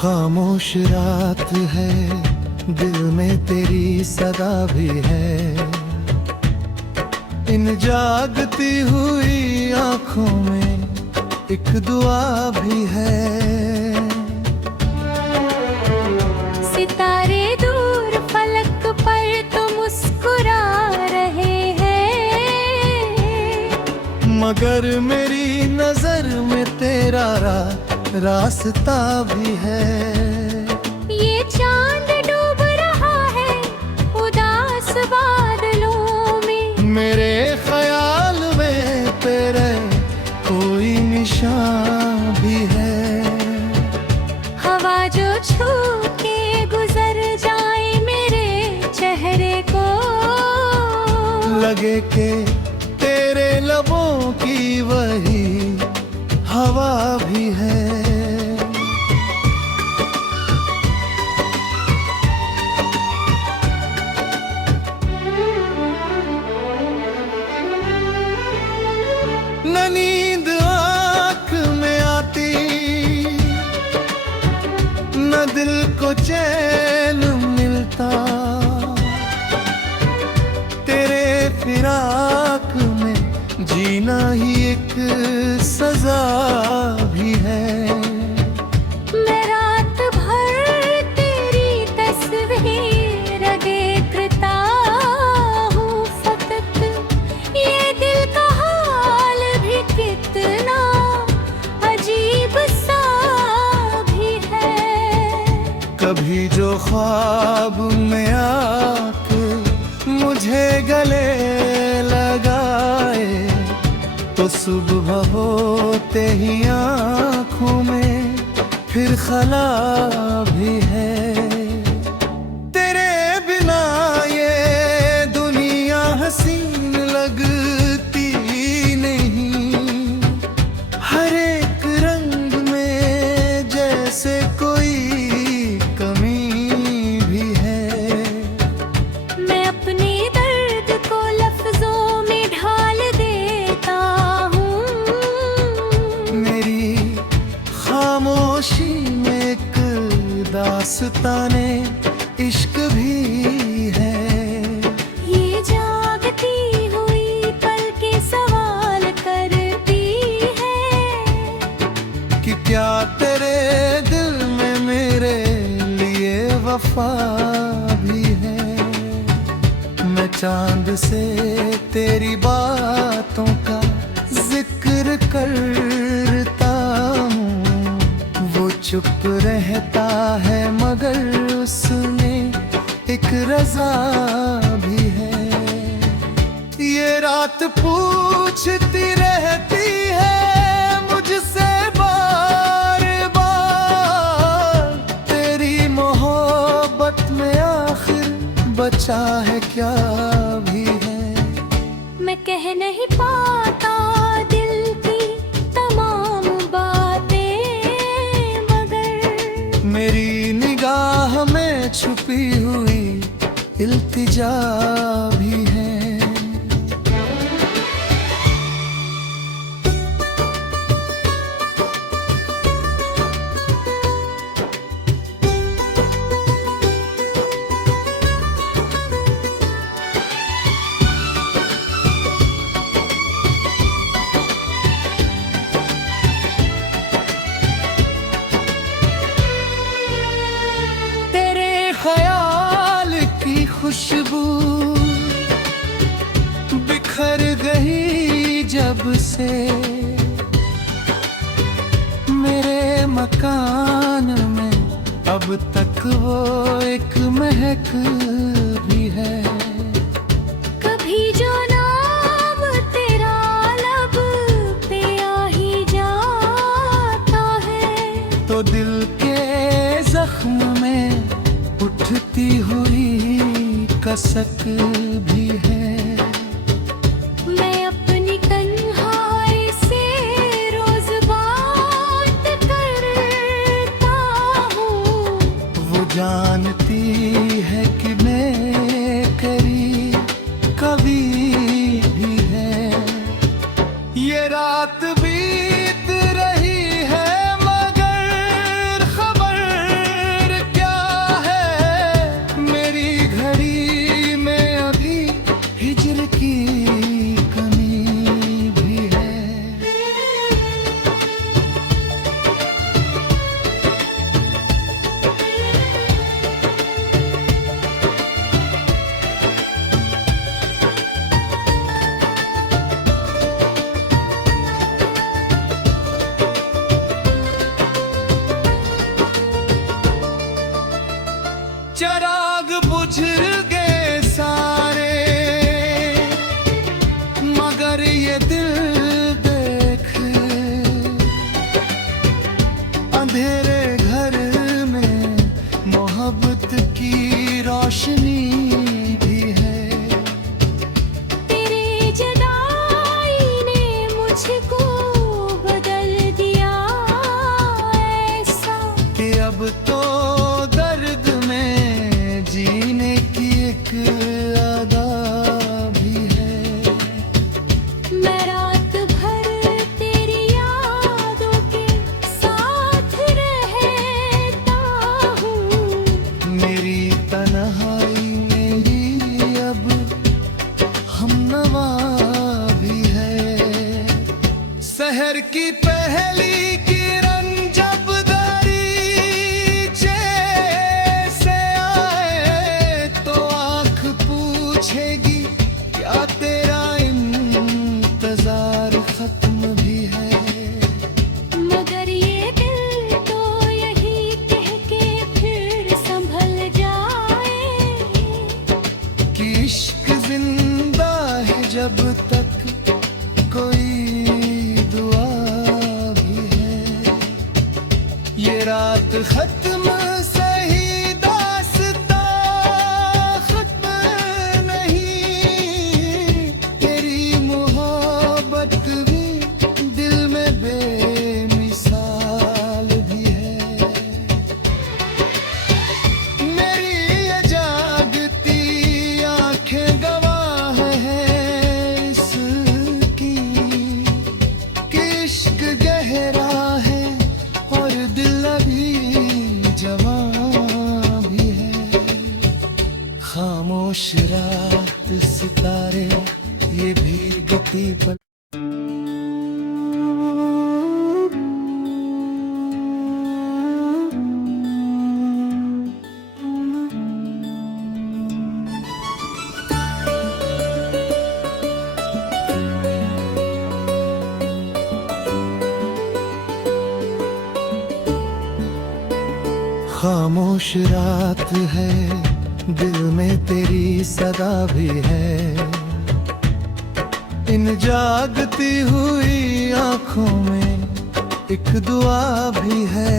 खामोश रात है, दिल में तेरी सदा भी है। इन जागती हुई आंखों में एक दुआ भी है। सितारे दूर फलक पर तो मुस्कुरा रहे हैं, मगर मेरी नजर में तेरा रास्ता भी है। ये चांद डूब रहा है उदास बादलों में, मेरे ख्याल में तेरे कोई निशान भी है। हवा जो छू के गुजर जाए मेरे चेहरे को, लगे के तेरे लबों की वही हवा भी है। न नींद आँख में आती, न दिल को चैन मिलता, तेरे फिराक में जीना ही एक सजा भी है। मैं रात भर तेरी तस्वीर देखता हूँ फकत, ये दिल का हाल भी कितना अजीब सा भी है। कभी जो ख्वाब में आके मुझे गले लगाए, तो सुबह होते ही आँखों में फिर खला भी है। तेरे बिना ये दुनिया हसीन लगती नहीं, हर एक रंग में जैसे कोई कमी भी है। मैं अपने दर्द को लफ्जों में ढाल देता हूँ, मेरी खामोशी में एक दास्ताने इश्क भी है। ये जागती हुई पलकें सवाल करती है कि क्या तेरे दिल में मेरे लिए वफा भी है। मैं चांद से तेरी बातों का जिक्र करता हूँ, वो चुप रहता है मगर उसमें एक रजा भी है। ये रात पूछती रहती है मुझसे बार बार, तेरी मोहब्बत में आखिर बचा है क्या भी है। मैं कह नहीं पाता दिल की तमाम बातें, मगर मेरी निगाह में छुपी हुई इल्तिजा भी है। तेरे ख्याल की खुशबू बिखर गई जब से, मेरे मकान में अब तक वो एक महक भी है। कभी जो नाम तेरा लब पे आ ही जाता है, तो दिल के जख्म में उठती हुई कसक भी है। मैं अपनी तन्हाई से रोज बात करता हूँ, वो जानती है कि मैं करीब कभी भी है। ये रात बीत रही है मगर खबर ये दिल देख, अंधेरे घर में मोहब्बत की रोशनी भी है। तेरे जुदाई ने मुझको बदल दिया ऐसा कि अब तो दर्द में जीने की एक अदा भी है। मैं रात भर तेरी यादों के साथ रहता हूँ। मेरी तन्हाई में ही अब हमनवा भी है। शहर की पहली किरण जब दरीचे से आए तो आँख पूछेगी क्या तेरा इंतजार खत्म भी है। मगर ये दिल तो यही कह के फिर संभल जाए कि इश्क जिंदा है जब तक कोई दुआ भी है। ये रात खत्म सही दास्तां खत्म नहीं। तेरी मोहब्बत भी दिल में बेमिसाल भी है। मेरी ये जागती आंखें गवाह हैं इसकी कि इश्क गहरा है और दिल अभी जवां भी है। खामोश रात सितारे ये भीगती पल खामोश रात है, दिल में तेरी सदा भी है। इन जागती हुई आंखों में एक दुआ भी है।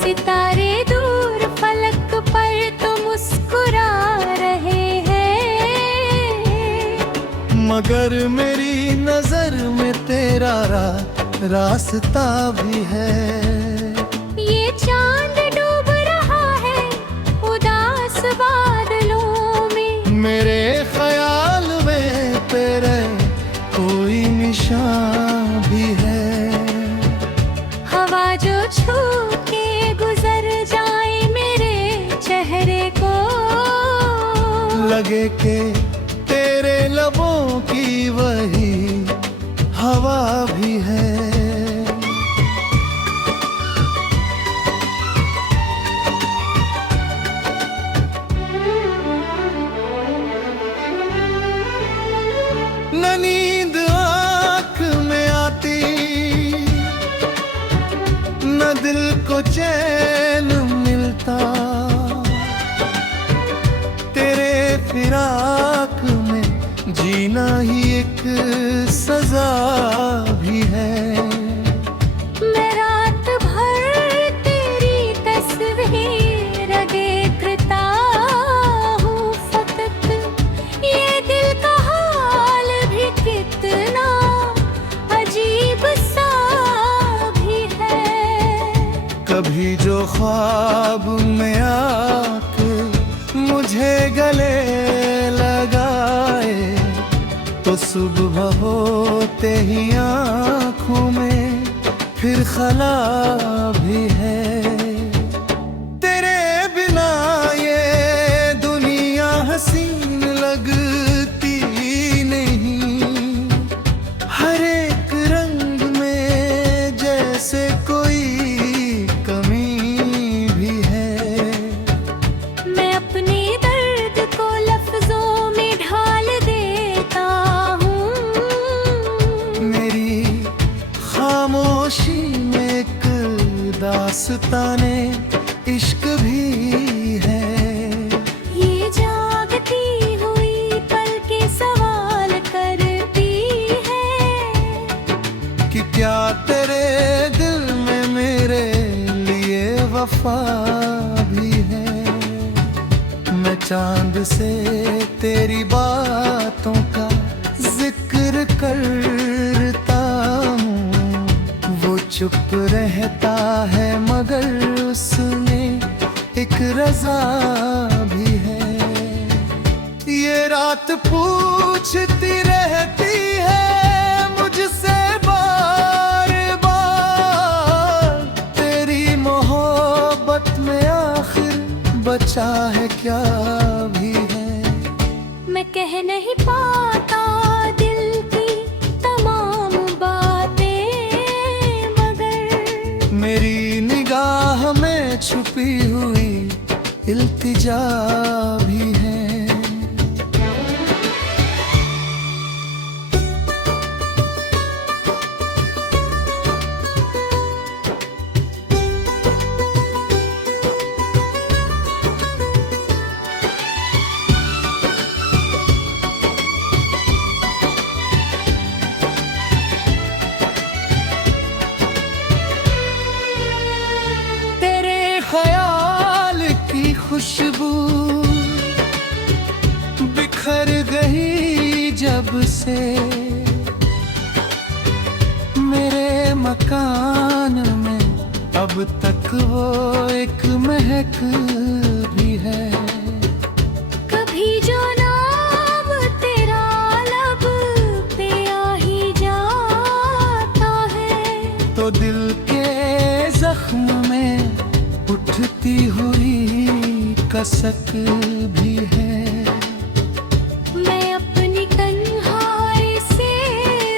सितारे दूर फलक पर तो मुस्कुरा रहे हैं, मगर मेरी नजर में तेरा रास्ता भी है। ये चांद डूब रहा है उदास बादलों में, मेरे ख्याल में तेरे कोई निशान भी है। हवा जो छू के गुजर जाए मेरे चेहरे को, लगे के तेरे लबों की वही हवा भी है। न नींद आँख में आती, न दिल को चैन मिलता। तेरे फिराक में जीना ही एक सजा भी है। मैं रात भर तेरी तस्वीर देखता हूँ फकत, ये दिल का हाल भी कितना अजीब सा भी है। कभी जो ख्वाब में आके मुझे गले लगाए तो सुबह होते ही आँखों में फिर खला भी है। तेरे बिना ये दुनिया हसीन लगती नहीं, हर एक रंग में जैसे कोई कमी भी है। मैं अपने दर्द को लफ्जों में ढाल देता हूँ, मेरी खामोशी में एक दास्ताने इश्क भी है। ये जागती हुई पलकें जब से तेरी बातों का जिक्र करता हूँ, वो चुप रहता है मगर उसमें एक रजा भी है। ये रात पूछती रहती है मुझसे बार बार, तेरी मोहब्बत में आखिर बचा है क्या भी है। मैं कह नहीं पाता दिल की तमाम बातें, मगर मेरी निगाह में छुपी हुई इल्तिजा भी है। ख्याल की खुशबू बिखर गई जब से मेरे मकान में, अब तक वो एक महक भी है। कभी जो नाम तेरा लब पे आ ही जाता है, तो दिल के जख्म में उठती हुई कसक भी है। मैं अपनी तन्हाई से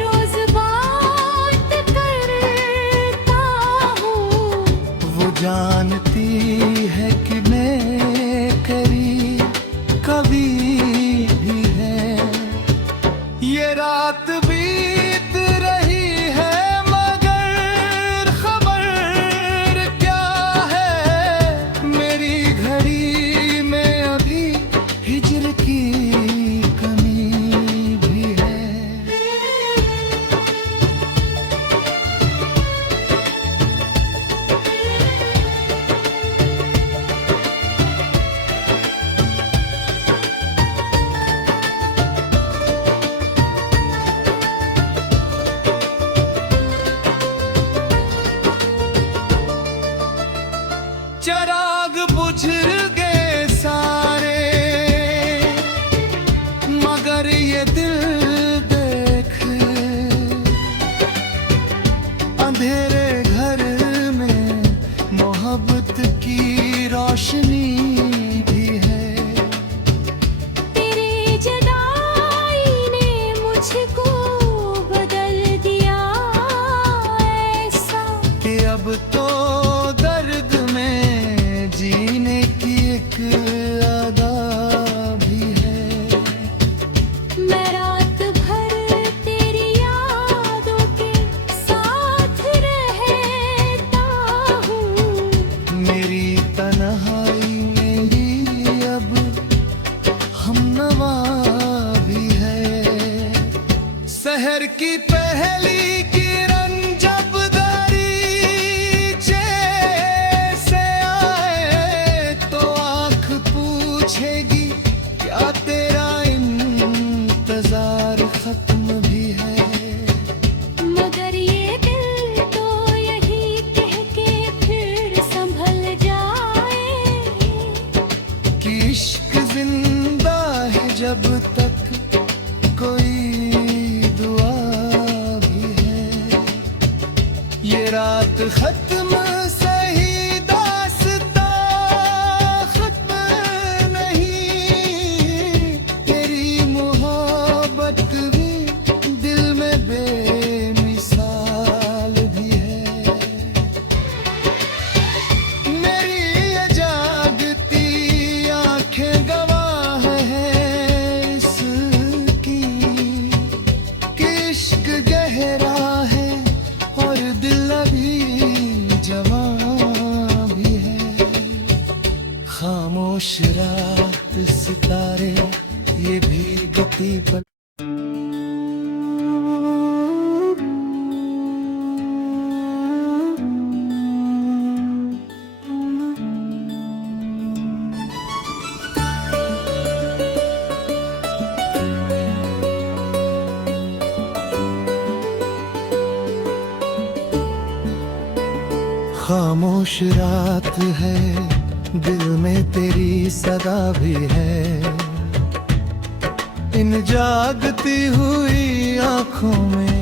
रोज बात करता हूँ, वो जानती है कि मैं करीब कभी भी है। ये रात बीत रही है मगर खबर क्या है, मेरी घड़ी में अभी हिज्र की कमी भी है। चिराग बुझ गए सारे मगर ये दिल देख, अंधेरे घर में मोहब्बत की रोशनी भी है। तेरी जुदाई ने मुझको बदल दिया ऐसा कि अब तो दर्द में जीने की एक अदा भी है। मैं रात भर तेरी यादों के साथ रहता हूँ, मेरी तन्हाई में ही अब हमनवा भी है। शहर की पहली किरण जब दरीचे से आए, तो आँख पूछेगी क्या तेरा इंतजार खत्म भी है। मगर ये दिल तो यही कह के फिर संभल जाए कि इश्क जिंदा है जब तक कोई दुआ भी है। ये रात खत्म सही दास्तां खत्म नहीं, तेरी मोहब्बत भी दिल में बेमिसाल भी है। मेरी ये जागती आंखें गवाह है इसकी कि इश्क गहरा है और दिल अभी जवां भी है। खामोश रात सितारे ये भी गति पर खामोश रात है, दिल में तेरी सदा भी है। इन जागती हुई आंखों में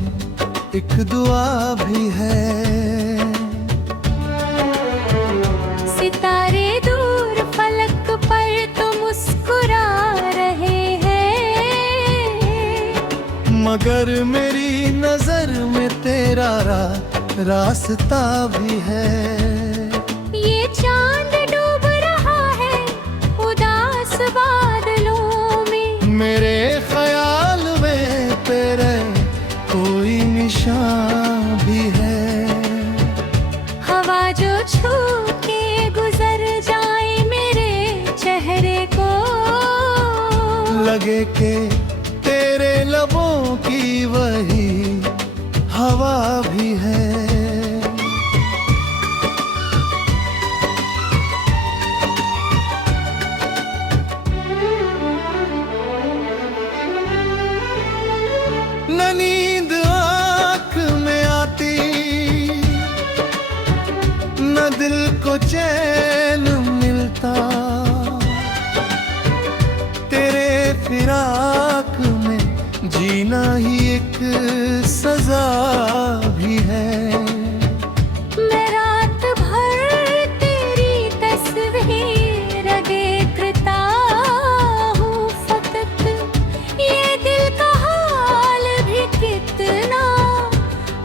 एक दुआ भी है। सितारे दूर फलक पर तो मुस्कुरा रहे हैं, मगर मेरी नजर में तेरा रास्ता भी है। ये चांद डूब रहा है उदास बादलों में, मेरे ख्याल में तेरे कोई निशान भी है। हवा जो छू के गुजर जाए मेरे चेहरे को, लगे के तेरे लबों की वही हवा भी है। न नींद आँख में आती, न दिल को चैन मिलता, तेरे फिराक में जीना ही एक सजा भी है। मैं रात भर तेरी तस्वीर देखता हूँ फकत, ये दिल का हाल भी कितना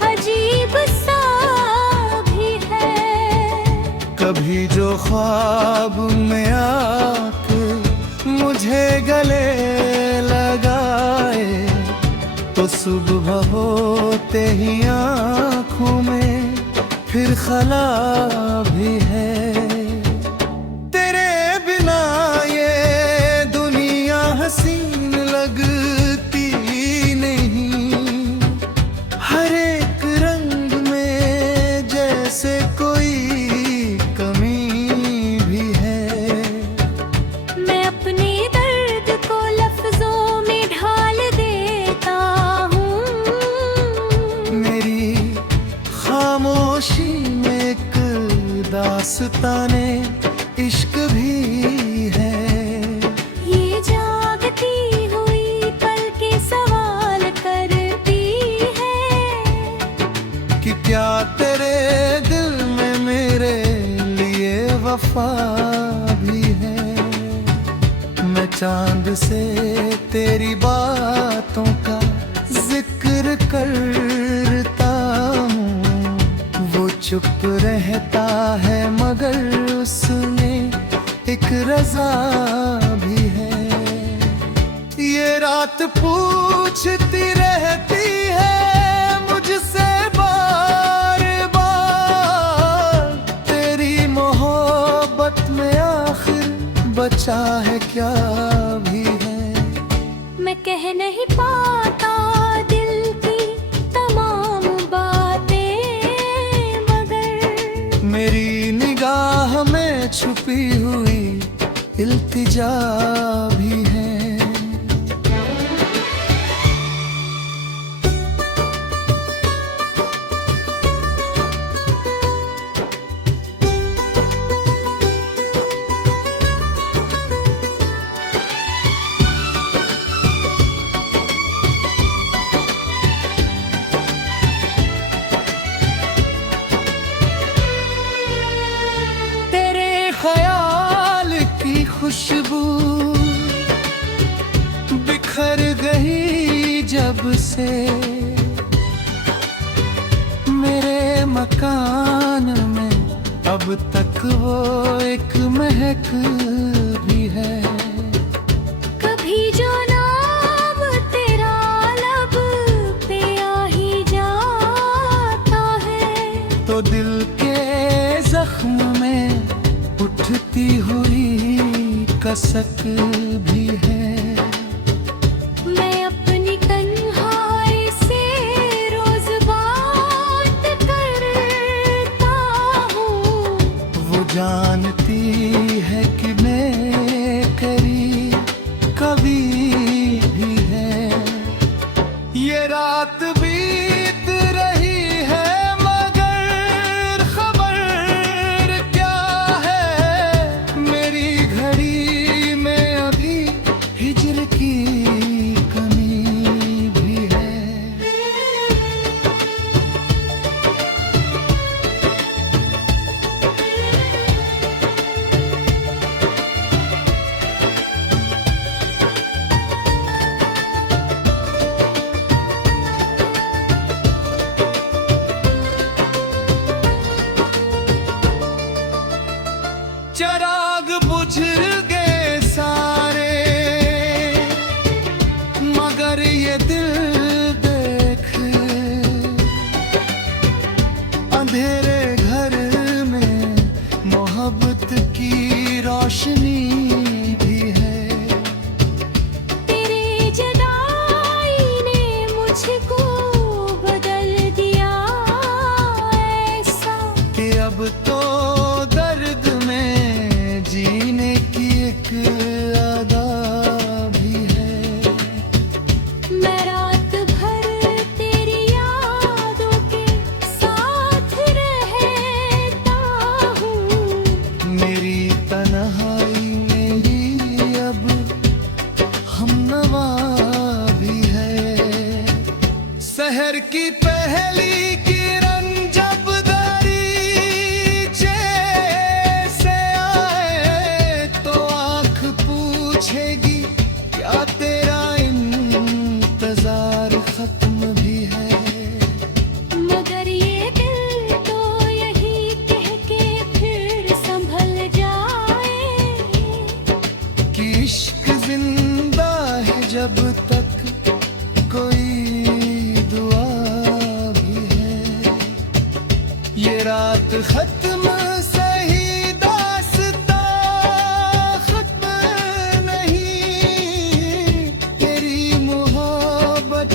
अजीब सा भी है। कभी जो ख्वाब में आके मुझे गले लगाए, तो सुबह होते ही आँखों में फिर खला भी है। तेरे बिना ये दुनिया हसीन लगती नहीं, हर एक रंग में जैसे कोई कमी भी है। मैं अपने दर्द को लफ्जों में ढाल देता हूँ, मेरी खामोशी में एक दास्ताने इश्क भी है। ये जागती हुई पलकें सवाल करती है कि क्या तेरे दिल में मेरे लिए वफा भी है। मैं चांद से तेरी बातों का जिक्र करता हूँ, वो चुप रहता है मगर उसमें एक रजा भी है। ये रात पूछती रहती है मुझसे बार बार, तेरी मोहब्बत में आखिर बचा है क्या भी है। मैं कह नहीं पाता दिल की तमाम बातें, मगर मेरी निगाह में छुपी हुई इल्तिजा भी है। तेरे ख्याल की खुशबू बिखर गई जब से, मेरे मकान में अब तक वो एक महक भी है। कभी जो नाम तेरा लब पे आ ही जाता है, तो दिल के जख्म में उठती हुई कसक भी है। मैं अपनी तन्हाई से रोज बात करता हूँ, वो जानती है कि मैं करीब कभी भी है। ये रात बीत रही है मगर खबर ये दिल देख, अंधेरे घर में मोहब्बत की रोशनी भी है। तेरे जुदाई ने मुझको बदल दिया ऐसा कि अब तो दर्द में जीने की एक अदा भी है। मैं रात भर तेरी यादों के साथ रहता हूँ। मेरी तन्हाई में ही अब हमनवा भी है। शहर की पहली किरण जब दरीचे से आए तो आँख पूछेगी क्या तेरा इंतजार खत्म भी है। मगर ये दिल तो यही कह के फिर संभल जाए कि इश्क जिंदा है जब तक कोई दुआ भी है। ये रात खत्म सही दास्तां खत्म नहीं, तेरी मोहब्बत